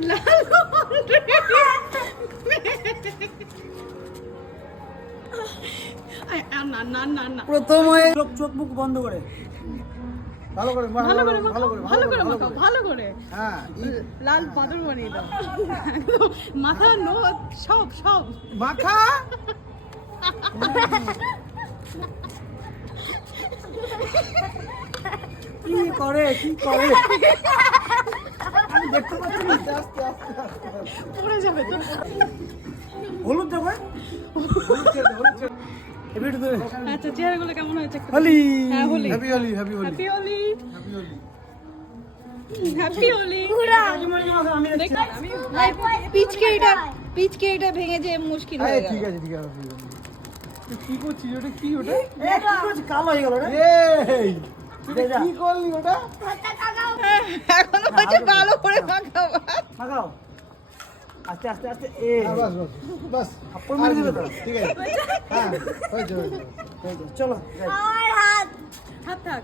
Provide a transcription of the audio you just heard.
লাল না না না না প্রথমে চোখ মুখ বন্ধ করে ভালো করে ভালো করে মাখাও ভালো করে হ্যাঁ লাল পাথর বানিয়ে দাও একদম মাথা নোচ সব সব মাখা কি করে আমি দেখতে পাচ্ছি না। আস্তে আস্তে পড়ে যাবে তো হলুদ দেবে এবার একটু দেবে আচ্ছা চেহারাগুলো কেমন হয়েছে হলি হ্যাঁ Holi happy Holi happy Holi happy Holi happy Holi happy Holi আমি দেখছি। আমি পিচকে এটা ভেঙে যে মুশকিল হয়ে গেল ঠিক আছে ঠিক আছে তুই কি করছিস ওটা কি ওটা এ, কি করছিস? কালো হয়ে গেল রে এই তুই কি করলি ওটা এখনো হচ্ছে ভালো করে মাখাও মাখাও আস্তে আস্তে আস্তে এ হ্যাঁ, বাস বাস বাস থাপ্পড় মেরে দিলে তো। ঠিক আছে হ্যাঁ হয়েছে চলো যাই। হাত থাক